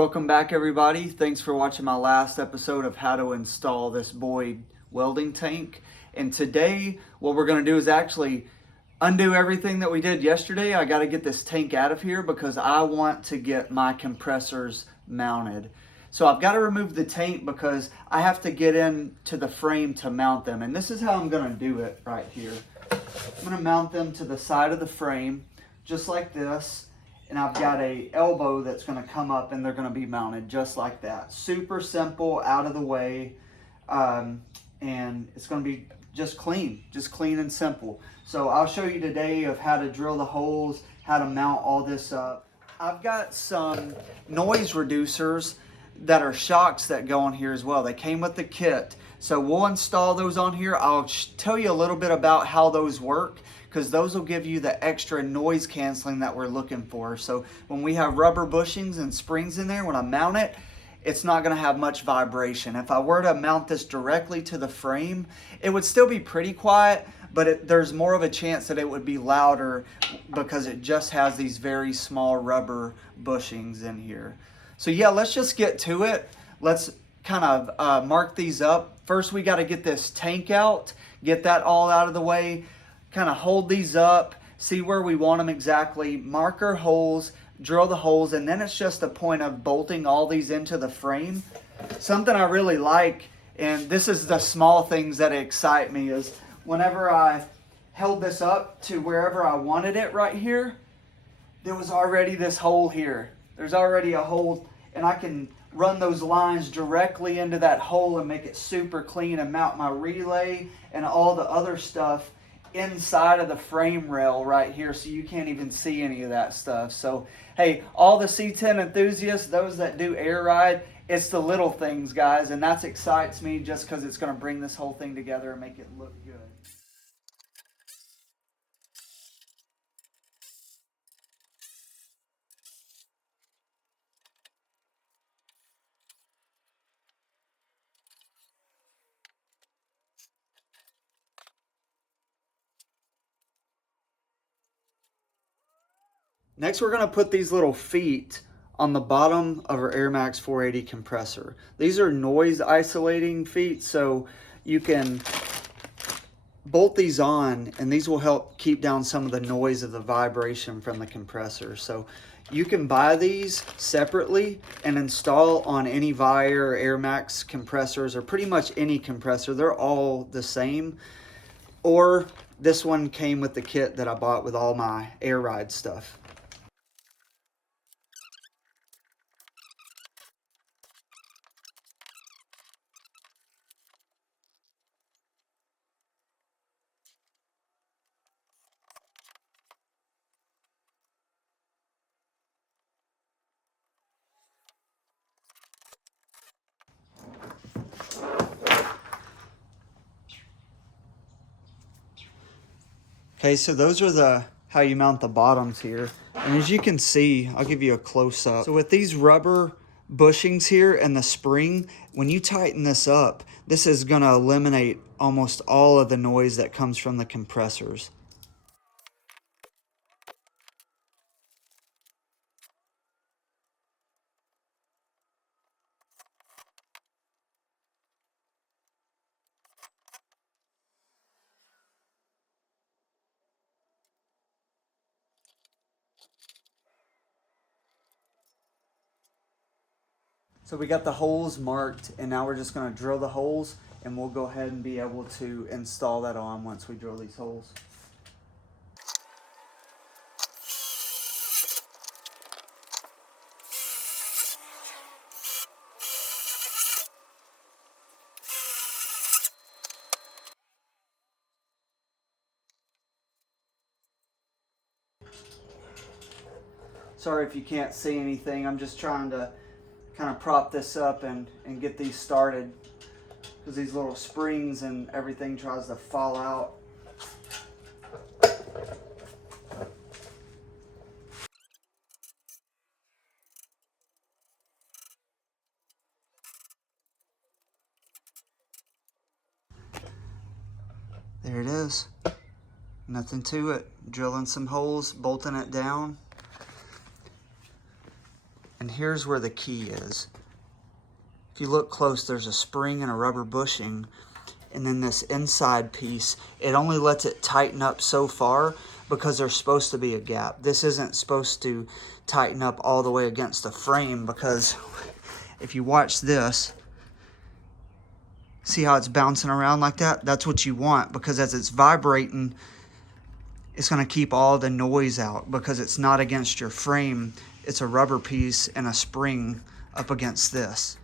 welcome back everybody. Thanks for watching my last episode of how to install this Boyd welding tank. And today what we're going to do is actually undo everything that we did yesterday. I got to get this tank out of here because I want to get my compressors mounted. So I've got to remove the tank because I have to get into the frame to mount them. And this is how I'm going to do it right here. I'm going to mount them to the side of the frame just like this. And I've got a elbow that's going to come up and they're going to be mounted just like that. Super simple, out of the way, and it's going to be just clean and simple. So I'll show you today of how to drill the holes, how to mount all this up. I've got some noise reducers that are shocks that go on here as well. They came with the kit. So we'll install those on here. I'll tell you a little bit about how those work, because those will give you the extra noise canceling that we're looking for. So when we have rubber bushings and springs in there, when I mount it, it's not going to have much vibration. If I were to mount this directly to the frame, it would still be pretty quiet, but there's more of a chance that it would be louder because it just has these very small rubber bushings in here. So yeah, let's just get to it. Let's kind of mark these up. First, we got to get this tank out, get that all out of the way, kind of hold these up, see where we want them exactly, mark our holes, drill the holes, and then it's just a point of bolting all these into the frame. Something I really like, and this is the small things that excite me, is whenever I held this up to wherever I wanted it right here, there was already this hole here. There's already a hole, and I can run those lines directly into that hole and make it super clean and mount my relay and all the other stuff inside of the frame rail right here, so you can't even see any of that stuff. So hey, all the C10 enthusiasts, those that do air ride, it's the little things, guys, and that excites me just because it's going to bring this whole thing together and make it look good. Next, we're going to put these little feet on the bottom of our Airmaxxx 480 compressor. These are noise isolating feet, so you can bolt these on and these will help keep down some of the noise of the vibration from the compressor. So you can buy these separately and install on any Vire or Airmaxxx compressors, or pretty much any compressor. They're all the same. Or this one came with the kit that I bought with all my air ride stuff. Okay, so those are how you mount the bottoms here. And as you can see, I'll give you a close-up. So with these rubber bushings here and the spring, when you tighten this up, this is going to eliminate almost all of the noise that comes from the compressors. So we got the holes marked, and now we're just going to drill the holes, and we'll go ahead and be able to install that on once we drill these holes. Sorry if you can't see anything. I'm just trying to kind of prop this up and get these started, because these little springs and everything tries to fall out. There it is. Nothing to it. Drilling some holes, bolting it down. And here's where the key is. If you look close, there's a spring and a rubber bushing. And then this inside piece, it only lets it tighten up so far because there's supposed to be a gap. This isn't supposed to tighten up all the way against the frame, because if you watch this, see how it's bouncing around like that? That's what you want, because as it's vibrating, it's going to keep all the noise out because it's not against your frame. It's a rubber piece and a spring up against this.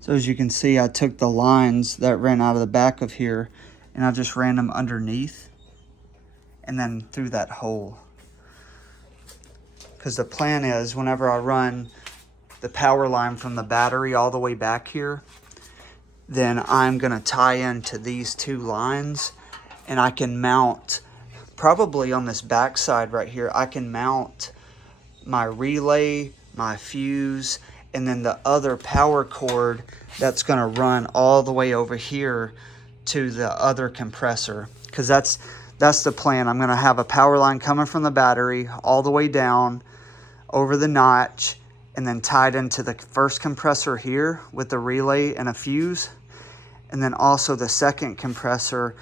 So as you can see, I took the lines that ran out of the back of here and I just ran them underneath and then through that hole. Because the plan is whenever I run the power line from the battery all the way back here, then I'm going to tie into these two lines, and I can mount, probably on this back side right here, I can mount my relay, my fuse, and then the other power cord that's going to run all the way over here to the other compressor. Because that's the plan. I'm going to have a power line coming from the battery all the way down over the notch, and then tied into the first compressor here with the relay and a fuse. And then also the second compressor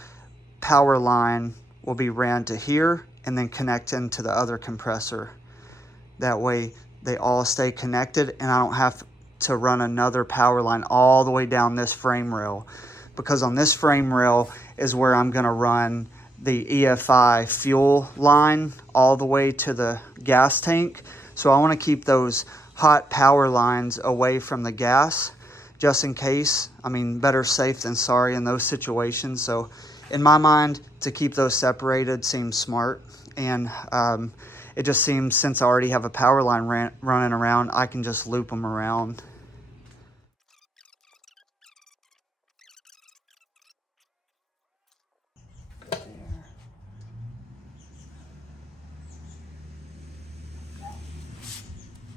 power line will be ran to here and then connect into the other compressor. That way they all stay connected and I don't have to run another power line all the way down this frame rail, because on this frame rail is where I'm going to run the EFI fuel line all the way to the gas tank. So I want to keep those hot power lines away from the gas, just in case. I mean, better safe than sorry in those situations. So in my mind, to keep those separated seems smart. And it just seems, since I already have a power line running around, I can just loop them around.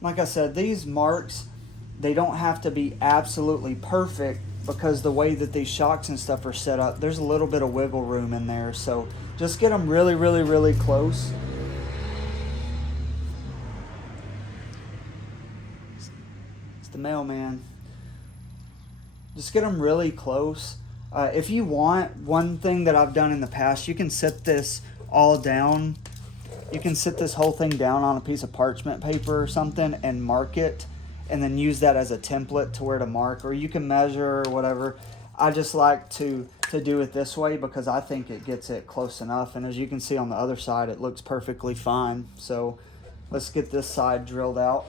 Like I said, these marks, they don't have to be absolutely perfect, because the way that these shocks and stuff are set up, there's a little bit of wiggle room in there. So just get them really, really, really close. It's the mailman. Just get them really close. If you want, one thing that I've done in the past, you can set this all down. You can sit this whole thing down on a piece of parchment paper or something and mark it, and then use that as a template to where to mark, or you can measure or whatever. I just like to do it this way because I think it gets it close enough. And as you can see on the other side, it looks perfectly fine. So let's get this side drilled out.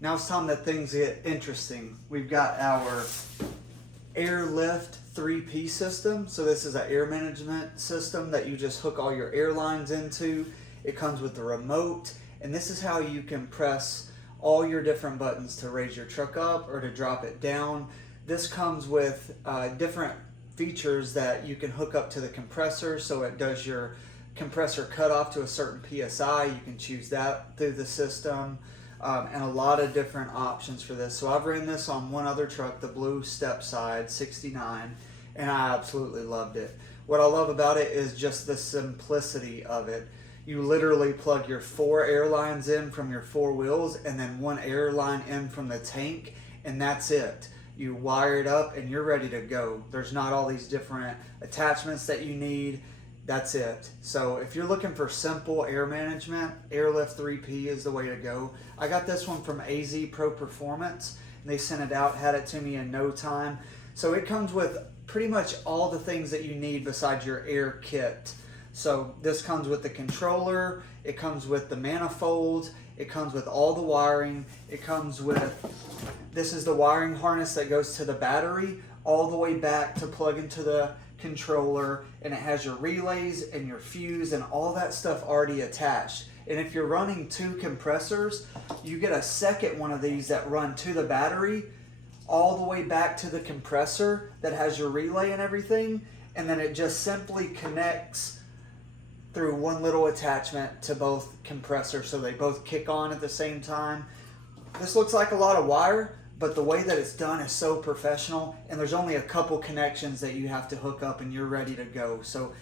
Now it's time that things get interesting. We've got our Airlift 3P system. So this is an air management system that you just hook all your air lines into. It comes with the remote, and this is how you can press all your different buttons to raise your truck up or to drop it down. This comes with different features that you can hook up to the compressor, so it does your compressor cutoff to a certain PSI. You can choose that through the system. And a lot of different options for this. So I've ran this on one other truck, the blue step side 69, and I absolutely loved it. What I love about it is just the simplicity of it. You literally plug your 4 air lines in from your 4 wheels, and then 1 air line in from the tank, and that's it. You wire it up and you're ready to go. There's not all these different attachments that you need. That's it. So if you're looking for simple air management, Airlift 3P is the way to go. I got this one from AZ Pro Performance. They sent it out, had it to me in no time. So it comes with pretty much all the things that you need besides your air kit. So this comes with the controller, it comes with the manifold, it comes with all the wiring, it comes with, this is the wiring harness that goes to the battery all the way back to plug into the controller, and it has your relays and your fuse and all that stuff already attached. And if you're running 2 compressors, you get a second one of these that run to the battery all the way back to the compressor that has your relay and everything. And then it just simply connects through one little attachment to both compressors, so they both kick on at the same time. This looks like a lot of wire, but the way that it's done is so professional, and there's only a couple connections that you have to hook up and you're ready to go. So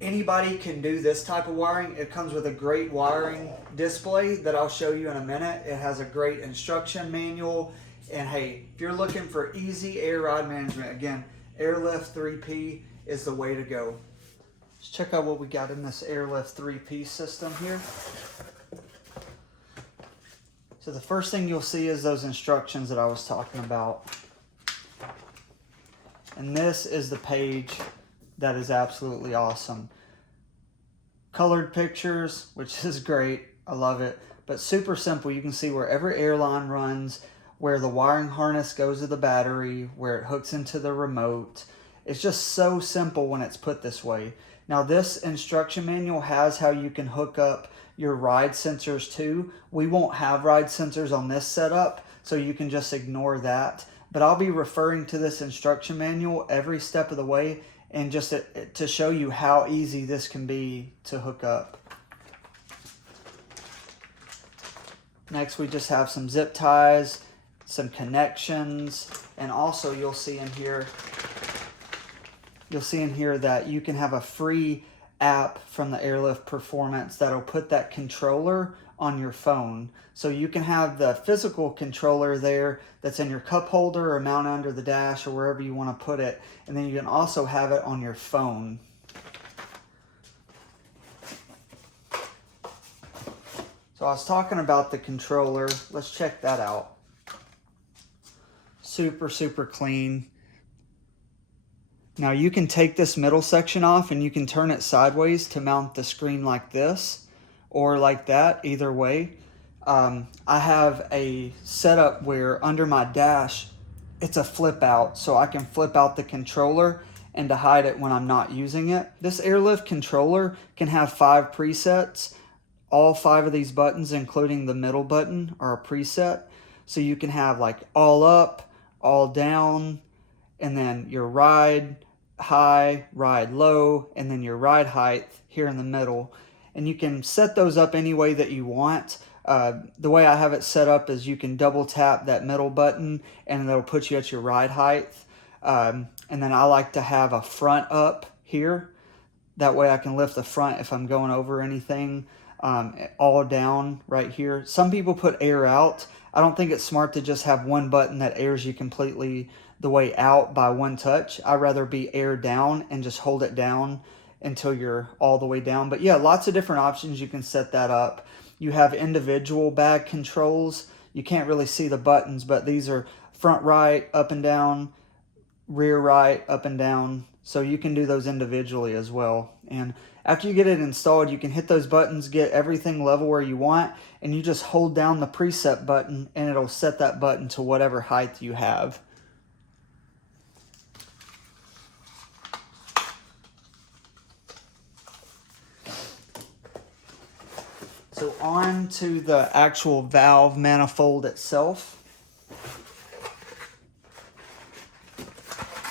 anybody can do this type of wiring. It comes with a great wiring display that I'll show you in a minute. It has a great instruction manual, and hey, if you're looking for easy air ride management, again, Airlift 3P is the way to go. Let's check out what we got in this Airlift 3P system here. So the first thing you'll see is those instructions that I was talking about. And this is the page that is absolutely awesome. Colored pictures, which is great. I love it. But super simple. You can see where every airline runs, where the wiring harness goes to the battery, where it hooks into the remote. It's just so simple when it's put this way. Now this instruction manual has how you can hook up your ride sensors too. We won't have ride sensors on this setup, so you can just ignore that. But I'll be referring to this instruction manual every step of the way, and just to show you how easy this can be to hook up. Next, we just have some zip ties, some connections, and also you'll see in here that you can have a free app from the Airlift Performance that'll put that controller on your phone. So you can have the physical controller there that's in your cup holder or mounted under the dash or wherever you want to put it. And then you can also have it on your phone. So I was talking about the controller. Let's check that out. Super, super clean. Now you can take this middle section off and you can turn it sideways to mount the screen like this or like that, either way. I have a setup where under my dash, it's a flip out, so I can flip out the controller and to hide it when I'm not using it. This Airlift controller can have 5 presets. All 5 of these buttons, including the middle button, are a preset. So you can have like all up, all down, and then your ride high, ride low, and then your ride height here in the middle. And you can set those up any way that you want. The way I have it set up is you can double tap that middle button and it'll put you at your ride height. And then I like to have a front up here. That way I can lift the front if I'm going over anything. All down right here. Some people put air out. I don't think it's smart to just have one button that airs you completely the way out by one touch. I'd rather be air down and just hold it down until you're all the way down. But yeah, lots of different options. You can set that up. You have individual bag controls. You can't really see the buttons, but these are front right, up and down, rear right, up and down. So you can do those individually as well. And after you get it installed, you can hit those buttons, get everything level where you want, and you just hold down the preset button and it'll set that button to whatever height you have. So on to the actual valve manifold itself.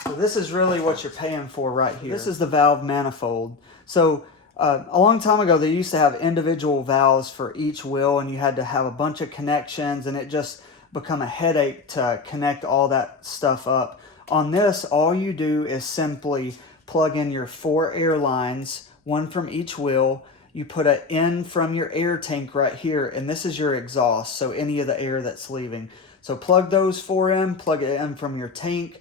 So this is really what you're paying for right here. This is the valve manifold. So a long time ago, they used to have individual valves for each wheel, and you had to have a bunch of connections, and it just become a headache to connect all that stuff up. On this, all you do is simply plug in your 4 air lines, one from each wheel. You put an in from your air tank right here, and this is your exhaust, so any of the air that's leaving. So plug those 4 in, plug it in from your tank,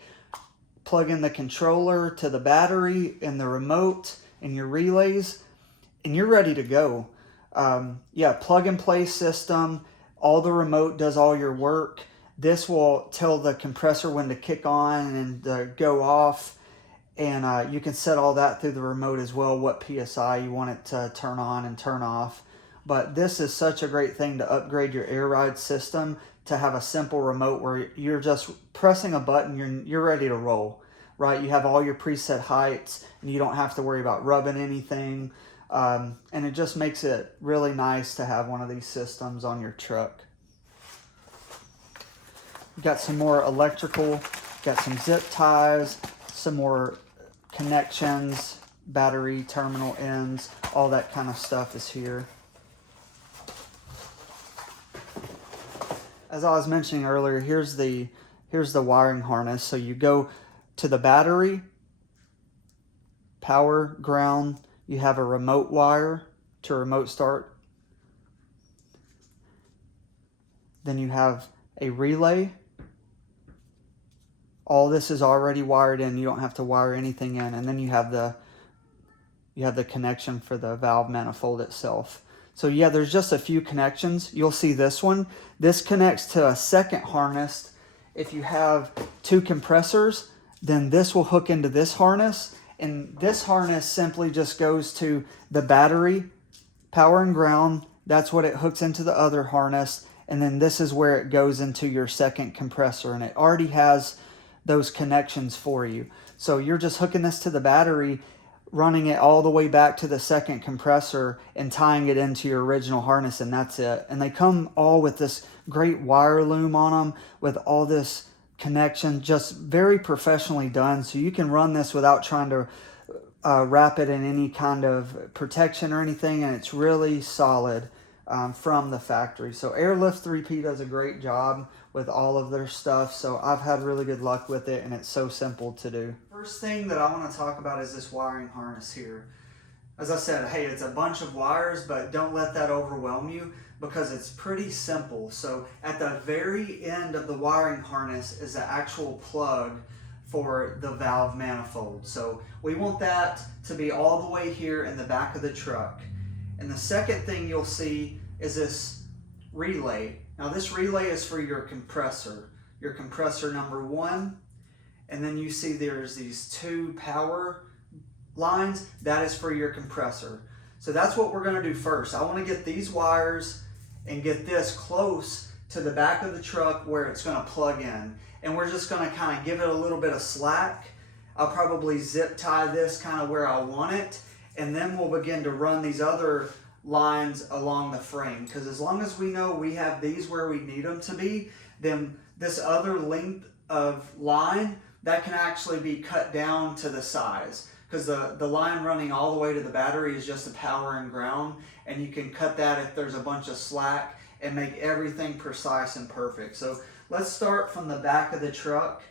plug in the controller to the battery and the remote and your relays, and you're ready to go. Yeah, plug and play system. All the remote does all your work. This will tell the compressor when to kick on and go off. And you can set all that through the remote as well, what PSI you want it to turn on and turn off. But this is such a great thing to upgrade your air ride system, to have a simple remote where you're just pressing a button, you're ready to roll, right? You have all your preset heights and you don't have to worry about rubbing anything. And it just makes it really nice to have one of these systems on your truck. We've got some more electrical, got some zip ties, some more connections, battery terminal ends, all that kind of stuff is here. As I was mentioning earlier, here's the wiring harness. So you go to the battery, power, ground, you have a remote wire to remote start. Then you have a relay. All this is already wired in. You don't have to wire anything in. And then you have the connection for the valve manifold itself. So yeah, there's just a few connections. You'll see this one. This connects to a second harness. If you have two compressors, then this will hook into this harness. And this harness simply just goes to the battery, power and ground. That's what it hooks into the other harness. And then this is where it goes into your second compressor. And it already has those connections for you. So you're just hooking this to the battery, running it all the way back to the second compressor and tying it into your original harness, and that's it. And they come all with this great wire loom on them with all this connection, just very professionally done. So you can run this without trying to wrap it in any kind of protection or anything, and it's really solid from the factory. So Airlift 3P does a great job with all of their stuff, so I've had really good luck with it, and it's so simple to do. First thing that I want to talk about is this wiring harness here. As I said, hey, it's a bunch of wires, but don't let that overwhelm you because it's pretty simple. So at the very end of the wiring harness is the actual plug for the valve manifold. So we want that to be all the way here in the back of the truck. And the second thing you'll see is this relay. Now this relay is for your compressor number 1. And then you see there's these 2 power lines. That is for your compressor. So that's what we're going to do first. I want to get these wires and get this close to the back of the truck where it's going to plug in. And we're just going to kind of give it a little bit of slack. I'll probably zip tie this kind of where I want it. And then we'll begin to run these other lines along the frame. Because as long as we know we have these where we need them to be, then this other length of line, that can actually be cut down to the size. Because the line running all the way to the battery is just the power and ground. And you can cut that if there's a bunch of slack and make everything precise and perfect. So let's start from the back of the truck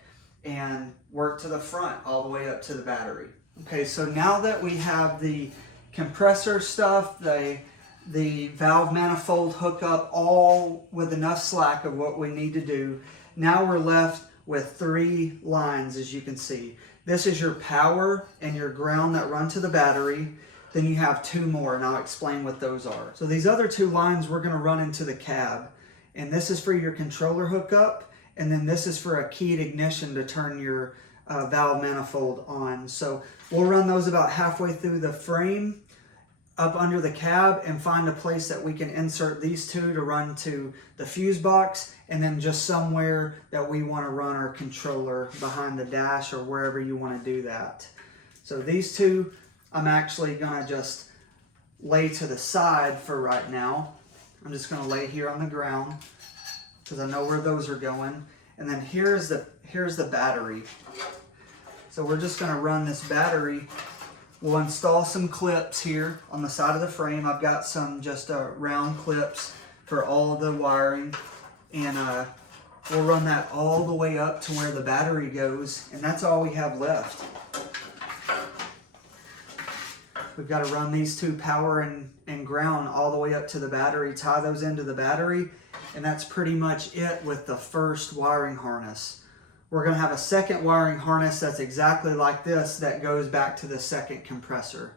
and work to the front all the way up to the battery. Okay, so now that we have the compressor stuff, the valve manifold hookup, all with enough slack of what we need to do, now we're left with 3 lines, as you can see. This is your power and your ground that run to the battery. Then you have 2 more, and I'll explain what those are. So these other 2 lines we're going to run into the cab. And this is for your controller hookup, and then this is for a keyed ignition to turn your valve manifold on. So we'll run those about halfway through the frame, up under the cab, and find a place that we can insert these 2 to run to the fuse box, and then just somewhere that we want to run our controller behind the dash or wherever you want to do that. So these 2 I'm actually going to just lay to the side for right now. I'm just going to lay here on the ground because I know where those are going. And then here's the battery. So we're just going to run this battery. We'll install some clips here on the side of the frame. I've got some just round clips for all the wiring. And we'll run that all the way up to where the battery goes. And that's all we have left. We've got to run these 2 power and ground all the way up to the battery, tie those into the battery, and that's pretty much it with the first wiring harness. We're going to have a second wiring harness that's exactly like this that goes back to the second compressor.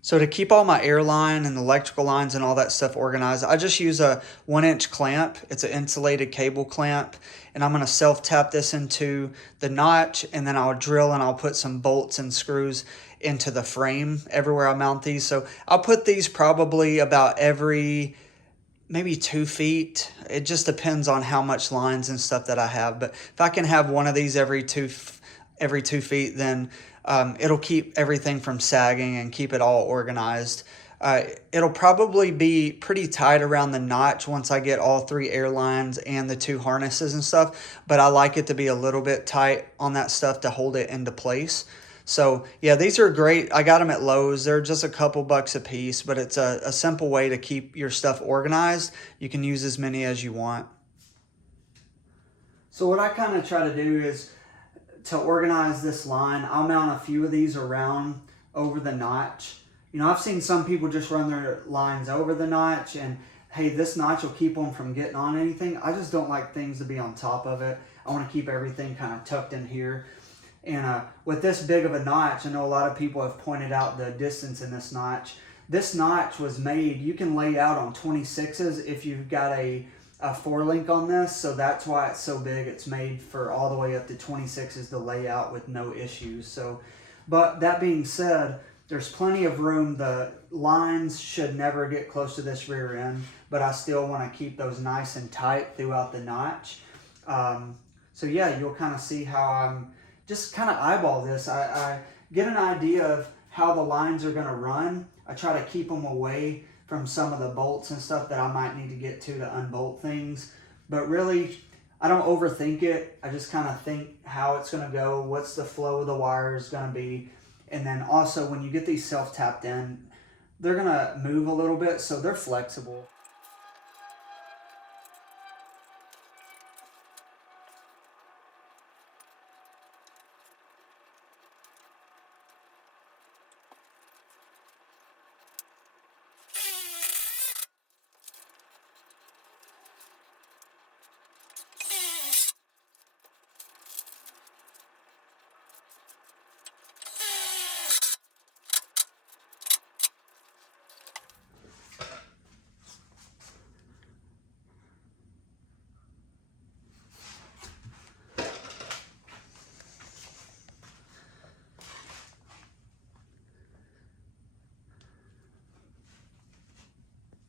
So to keep all my air line and electrical lines and all that stuff organized, I just use a 1-inch clamp. It's an insulated cable clamp, and I'm going to self-tap this into the notch, and then I'll drill and I'll put some bolts and screws into the frame everywhere I mount these. So I'll put these probably about every maybe 2 feet. It just depends on how much lines and stuff that I have. But if I can have one of these every 2 every 2 feet, then it'll keep everything from sagging and keep it all organized. It'll probably be pretty tight around the notch once I get all 3 airlines and the 2 harnesses and stuff, but I like it to be a little bit tight on that stuff to hold it into place. So yeah, these are great. I got them at Lowe's. They're just a couple bucks a piece, but it's a simple way to keep your stuff organized. You can use as many as you want. So what I kind of try to do is to organize this line, I'll mount a few of these around over the notch. You know, I've seen some people just run their lines over the notch and hey, this notch will keep them from getting on anything. I just don't like things to be on top of it. I want to keep everything kind of tucked in here. And with this big of a notch, I know a lot of people have pointed out the distance in this notch. This notch was made, you can lay out on 26s if you've got a 4-link on this, so that's why it's so big. It's made for all the way up to 26s to lay out with no issues. So, but that being said, there's plenty of room. The lines should never get close to this rear end, but I still want to keep those nice and tight throughout the notch. So yeah, you'll kind of see how I'm just kind of eyeball this. I get an idea of how the lines are going to run. I try to keep them away from some of the bolts and stuff that I might need to get to unbolt things. But really, I don't overthink it. I just kind of think how it's going to go, what's the flow of the wires going to be. And then also when you get these self-tapped in, they're going to move a little bit, so they're flexible.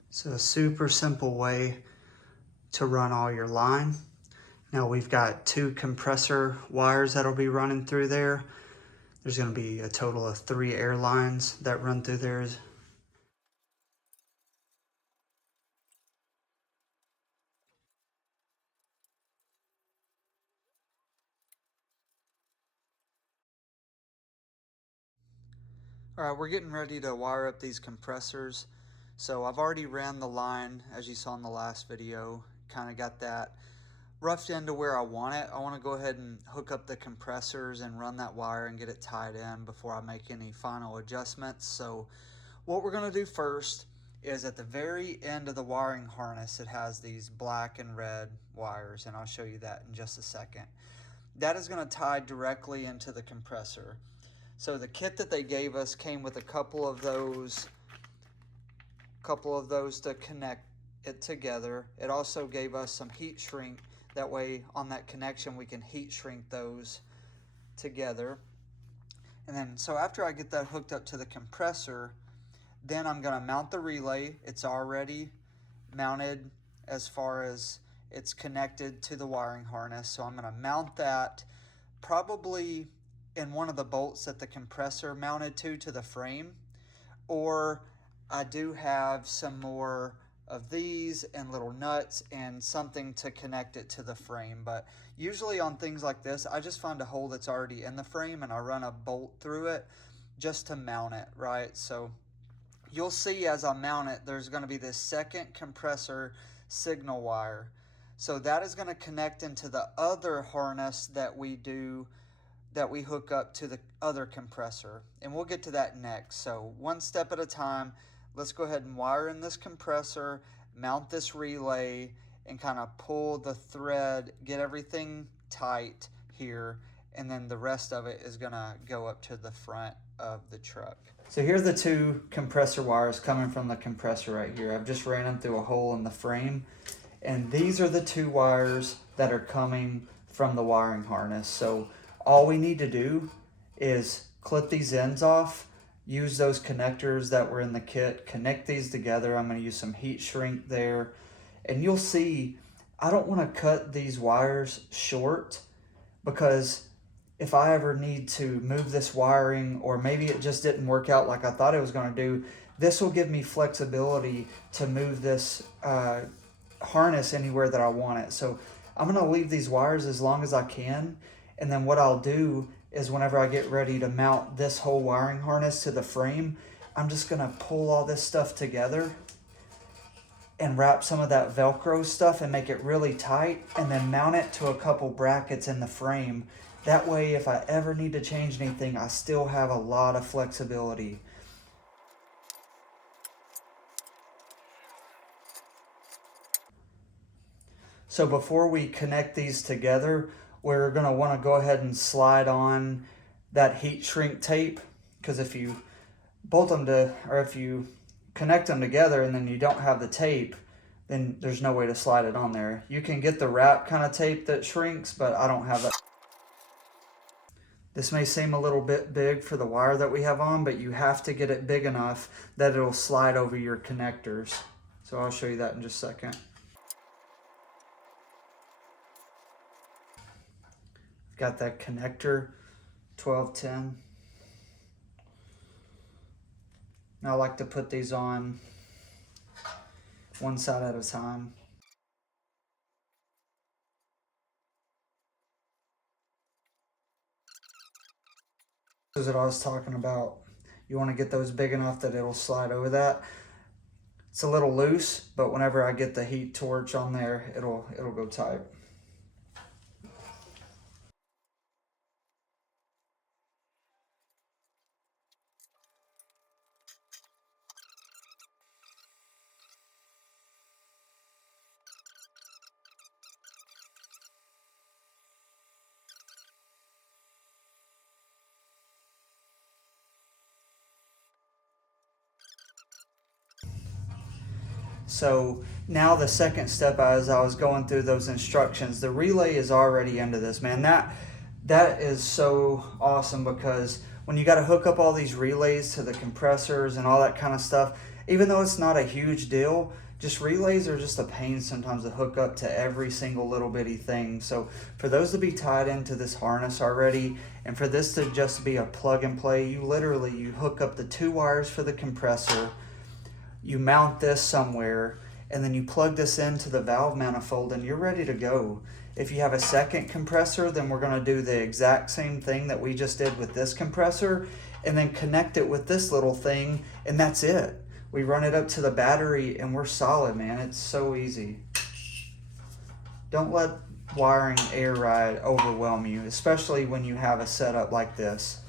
So a super simple way to run all your line. Now we've got 2 compressor wires that'll be running through there. There's going to be a total of 3 air lines that run through there. All right, we're getting ready to wire up these compressors. So I've already ran the line, as you saw in the last video, kind of got that roughed into where I want it. I want to go ahead and hook up the compressors and run that wire and get it tied in before I make any final adjustments. So what we're going to do first is at the very end of the wiring harness, it has these black and red wires, and I'll show you that in just a second. That is going to tie directly into the compressor. So the kit that they gave us came with a couple of those to connect it together. It also gave us some heat shrink. That way on that connection we can heat shrink those together. And then so after I get that hooked up to the compressor, then I'm going to mount the relay. It's already mounted as far as it's connected to the wiring harness. So I'm going to mount that probably in one of the bolts that the compressor mounted to the frame, or I do have some more of these and little nuts and something to connect it to the frame. But usually on things like this, I just find a hole that's already in the frame and I run a bolt through it just to mount it, right? So you'll see as I mount it, there's going to be this second compressor signal wire. So that is going to connect into the other harness that we hook up to the other compressor, and we'll get to that next. So one step at a time, let's go ahead and wire in this compressor, mount this relay, and kind of pull the thread, get everything tight here, and then the rest of it is gonna go up to the front of the truck. So here's the 2 compressor wires coming from the compressor right here. I've just ran them through a hole in the frame, and these are the 2 wires that are coming from the wiring harness. So all we need to do is clip these ends off, use those connectors that were in the kit, connect these together. I'm going to use some heat shrink there. And you'll see, I don't want to cut these wires short because if I ever need to move this wiring, or maybe it just didn't work out like I thought it was going to do, this will give me flexibility to move this harness anywhere that I want it. So I'm going to leave these wires as long as I can, and then what I'll do is whenever I get ready to mount this whole wiring harness to the frame, I'm just going to pull all this stuff together and wrap some of that Velcro stuff and make it really tight, and then mount it to a couple brackets in the frame. That way, if I ever need to change anything, I still have a lot of flexibility. So before we connect these together, we're going to want to go ahead and slide on that heat shrink tape, because if you bolt them to, or if you connect them together and then you don't have the tape, then there's no way to slide it on there. You can get the wrap kind of tape that shrinks, but I don't have that. This may seem a little bit big for the wire that we have on, but you have to get it big enough that it'll slide over your connectors. So I'll show you that in just a second. Got that connector, 1210. Now I like to put these on one side at a time. This is what I was talking about. You want to get those big enough that it'll slide over that. It's a little loose, but whenever I get the heat torch on there, it'll go tight. So now the second step, as I was going through those instructions, the relay is already into this, man. That is so awesome, because when you got to hook up all these relays to the compressors and all that kind of stuff, even though it's not a huge deal, just relays are just a pain sometimes to hook up to every single little bitty thing. So for those to be tied into this harness already, and for this to just be a plug and play, you hook up the 2 wires for the compressor, you mount this somewhere, and then you plug this into the valve manifold, and you're ready to go. If you have a second compressor, then we're going to do the exact same thing that we just did with this compressor, and then connect it with this little thing, and that's it. We run it up to the battery, and we're solid, man. It's so easy. Don't let wiring air ride overwhelm you, especially when you have a setup like this.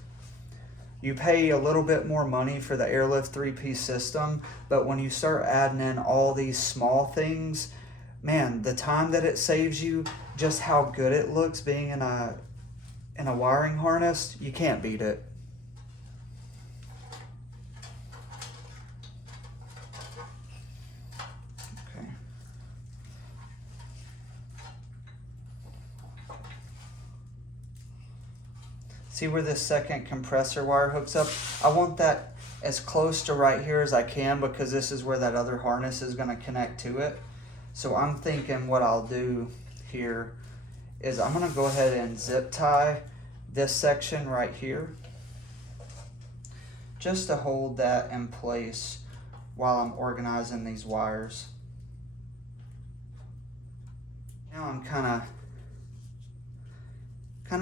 You pay a little bit more money for the Airlift 3-piece system, but when you start adding in all these small things, man, the time that it saves you, just how good it looks being in a wiring harness, you can't beat it. Okay. See where this second compressor wire hooks up? I want that as close to right here as I can, because this is where that other harness is going to connect to it. So I'm thinking what I'll do here is I'm going to go ahead and zip tie this section right here, just to hold that in place while I'm organizing these wires. Now I'm kind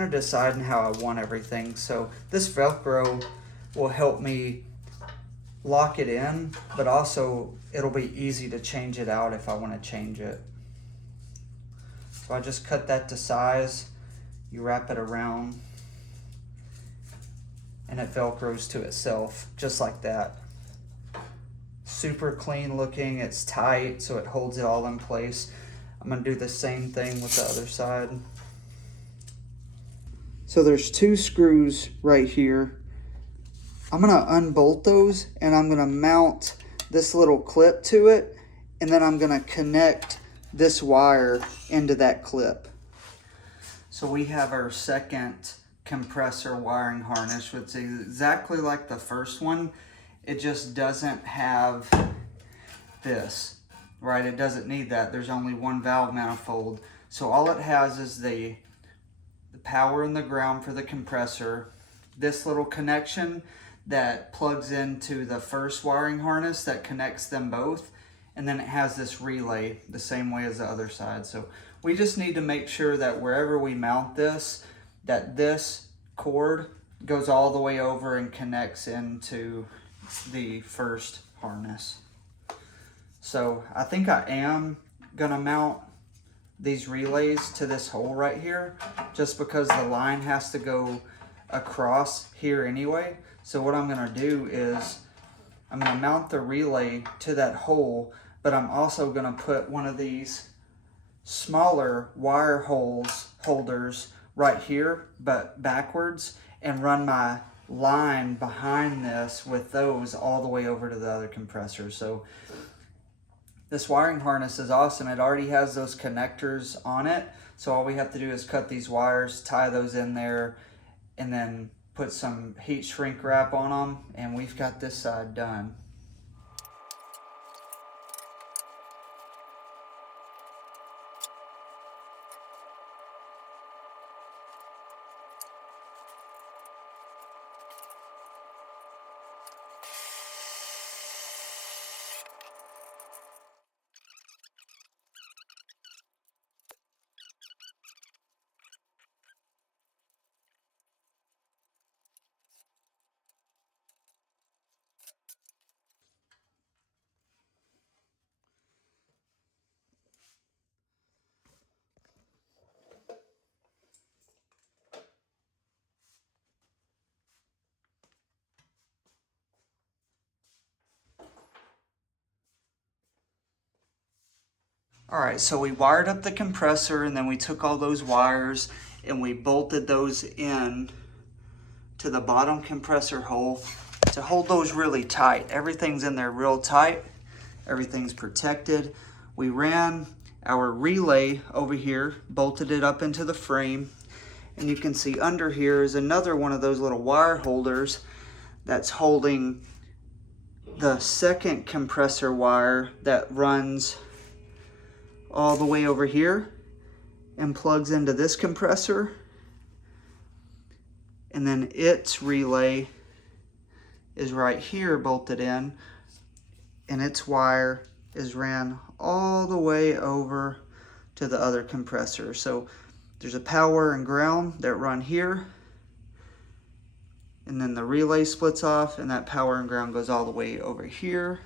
of deciding how I want everything. So this Velcro will help me lock it in, but also it'll be easy to change it out if I want to change it. So I just cut that to size, you wrap it around, and it Velcros to itself, just like that. Super clean looking, it's tight, so it holds it all in place. I'm gonna do the same thing with the other side. So there's 2 screws right here. I'm gonna unbolt those, and I'm gonna mount this little clip to it, and then I'm gonna connect this wire into that clip. So we have our second compressor wiring harness, which is exactly like the first one. It just doesn't have this, right? It doesn't need that. There's only one valve manifold. So all it has is the power and the ground for the compressor, this little connection that plugs into the first wiring harness that connects them both, and then it has this relay the same way as the other side. So we just need to make sure that wherever we mount this, that this cord goes all the way over and connects into the first harness. So I think I am gonna mount these relays to this hole right here, just because the line has to go across here anyway. So what I'm gonna do is I'm gonna mount the relay to that hole, but I'm also gonna put one of these smaller wire holders right here, but backwards, and run my line behind this with those all the way over to the other compressor. So this wiring harness is awesome. It already has those connectors on it. So all we have to do is cut these wires, tie those in there, and then put some heat shrink wrap on them, and we've got this side done. All right, so we wired up the compressor, and then we took all those wires and we bolted those in to the bottom compressor hole to hold those really tight. Everything's in there real tight. Everything's protected. We ran our relay over here, bolted it up into the frame, and you can see under here is another one of those little wire holders that's holding the second compressor wire that runs all the way over here and plugs into this compressor, and then its relay is right here bolted in, and its wire is ran all the way over to the other compressor. So there's a power and ground that run here, and then the relay splits off, and that power and ground goes all the way over here.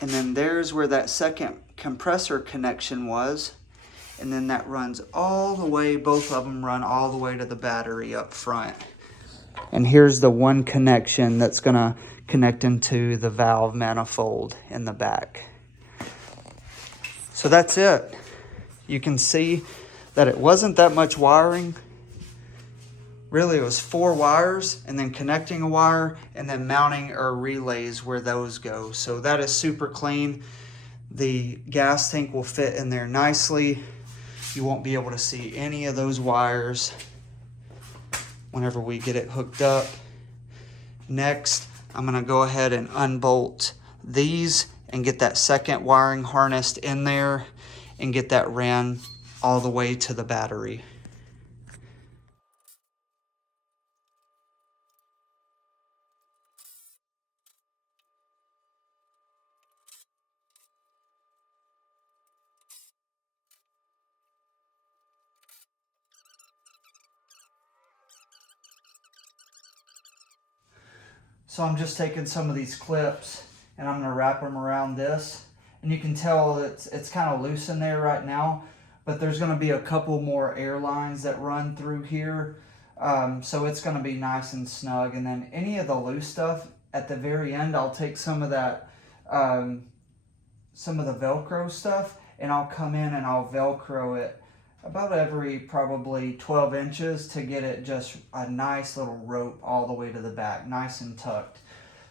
And then there's where that second compressor connection was. And then that runs all the way, both of them run all the way to the battery up front. And here's the one connection that's gonna connect into the valve manifold in the back. So that's it. You can see that it wasn't that much wiring. Really, it was 4 wires, and then connecting a wire, and then mounting our relays where those go. So that is super clean. The gas tank will fit in there nicely. You won't be able to see any of those wires whenever we get it hooked up. Next, I'm gonna go ahead and unbolt these and get that second wiring harnessed in there and get that ran all the way to the battery. So I'm just taking some of these clips and I'm gonna wrap them around this. And you can tell it's kind of loose in there right now, but there's gonna be a couple more air lines that run through here. So it's gonna be nice and snug. And then any of the loose stuff at the very end, I'll take some of that, some of the Velcro stuff, and I'll come in and I'll Velcro it about every probably 12 inches to get it just a nice little rope all the way to the back, nice and tucked.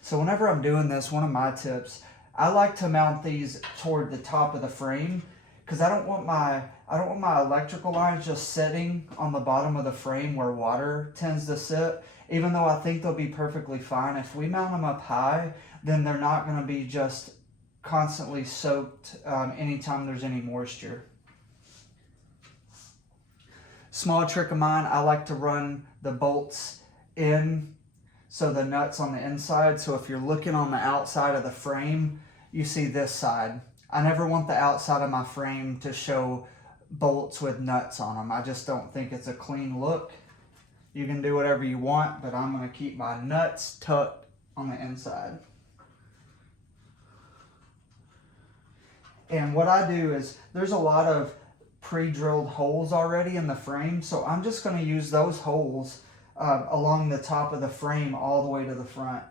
So whenever I'm doing this, one of my tips, I like to mount these toward the top of the frame, because I don't want my electrical lines just sitting on the bottom of the frame where water tends to sit. Even though I think they'll be perfectly fine, if we mount them up high, then they're not going to be just constantly soaked anytime there's any moisture. Small trick of mine, I like to run the bolts in, so the nuts on the inside. So if you're looking on the outside of the frame, you see this side. I never want the outside of my frame to show bolts with nuts on them. I just don't think it's a clean look. You can do whatever you want, but I'm going to keep my nuts tucked on the inside. And what I do is, there's a lot of pre-drilled holes already in the frame, so I'm just going to use those holes along the top of the frame all the way to the front.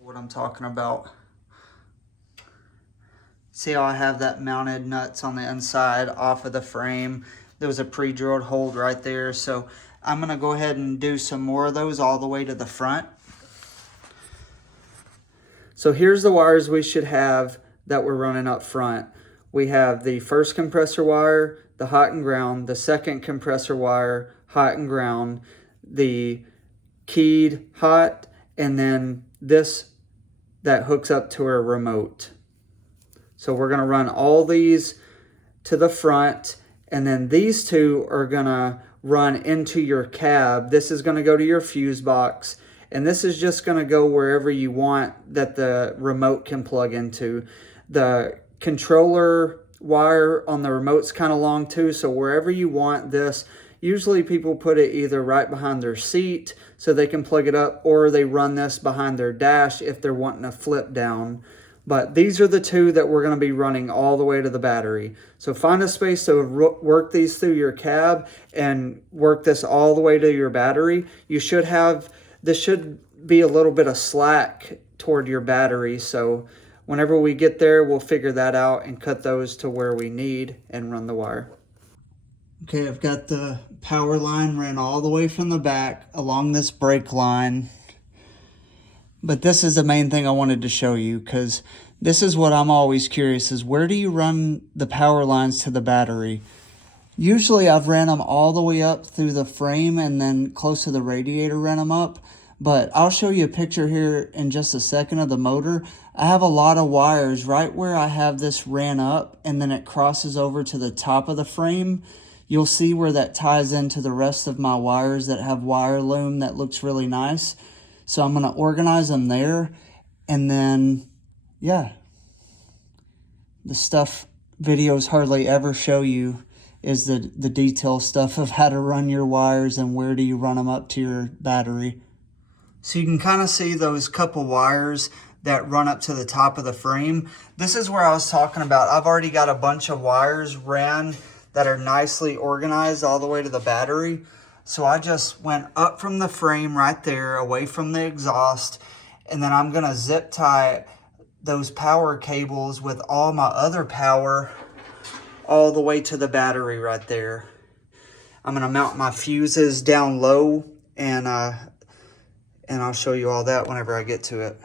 What I'm talking about. See how I have that mounted nuts on the inside off of the frame? There was a pre-drilled hole right there, so I'm going to go ahead and do some more of those all the way to the front. So here's the wires we should have that we're running up front. We have the first compressor wire, the hot and ground, the second compressor wire, hot and ground, the keyed hot, and then this that hooks up to our remote. So we're going to run all these to the front, and then these two are going to run into your cab. This is going to go to your fuse box, and this is just going to go wherever you want that the remote can plug into. The controller wire on the remote's kind of long too, so wherever you want this. Usually people put it either right behind their seat so they can plug it up, or they run this behind their dash if they're wanting to flip down. But these are the two that we're going to be running all the way to the battery. So find a space to work these through your cab and work this all the way to your battery. You should have, this should be a little bit of slack toward your battery. So whenever we get there, we'll figure that out and cut those to where we need and run the wire. Okay, I've got the power line ran all the way from the back along this brake line. But this is the main thing I wanted to show you, because this is what I'm always curious is, where do you run the power lines to the battery? Usually I've ran them all the way up through the frame and then close to the radiator ran them up. But I'll show you a picture here in just a second of the motor. I have a lot of wires right where I have this ran up, and then it crosses over to the top of the frame. You'll see where that ties into the rest of my wires that have wire loom that looks really nice. So I'm going to organize them there, and then, yeah, the stuff videos hardly ever show you is the detail stuff of how to run your wires and where do you run them up to your battery. So you can kind of see those couple wires that run up to the top of the frame. This is where I was talking about. I've already got a bunch of wires ran that are nicely organized all the way to the battery. So I just went up from the frame right there, away from the exhaust, and then I'm gonna zip tie those power cables with all my other power all the way to the battery right there. I'm gonna mount my fuses down low, and I'll show you all that whenever I get to it.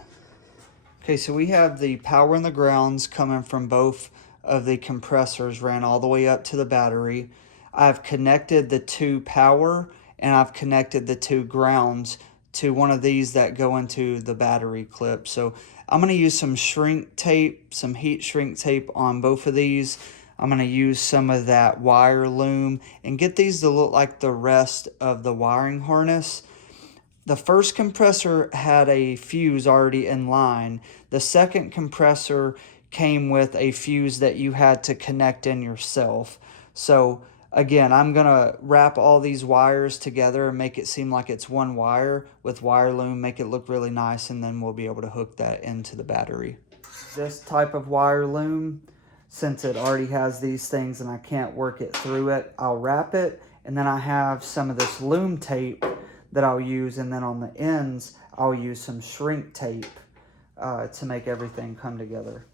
Okay, so we have the power and the grounds coming from both of the compressors, ran all the way up to the battery. I've connected the two power and I've connected the two grounds to one of these that go into the battery clip. So I'm going to use some shrink tape, some heat shrink tape on both of these. I'm going to use some of that wire loom and get these to look like the rest of the wiring harness. The first compressor had a fuse already in line. The second compressor came with a fuse that you had to connect in yourself. So again, I'm gonna wrap all these wires together and make it seem like it's one wire with wire loom, make it look really nice, and then we'll be able to hook that into the battery. This type of wire loom, since it already has these things and I can't work it through it, I'll wrap it, and then I have some of this loom tape that I'll use, and then on the ends I'll use some shrink tape to make everything come together.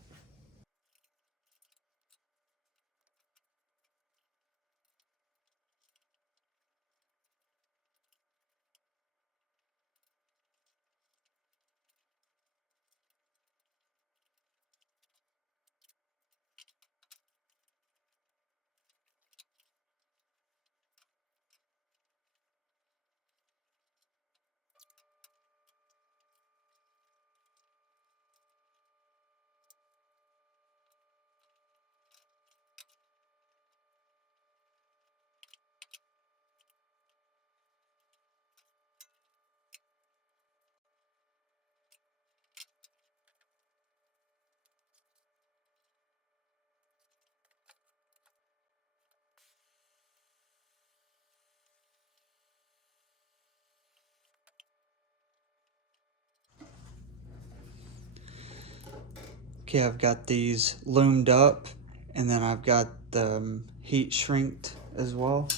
Okay, I've got these loomed up, and then I've got the heat shrinked as well.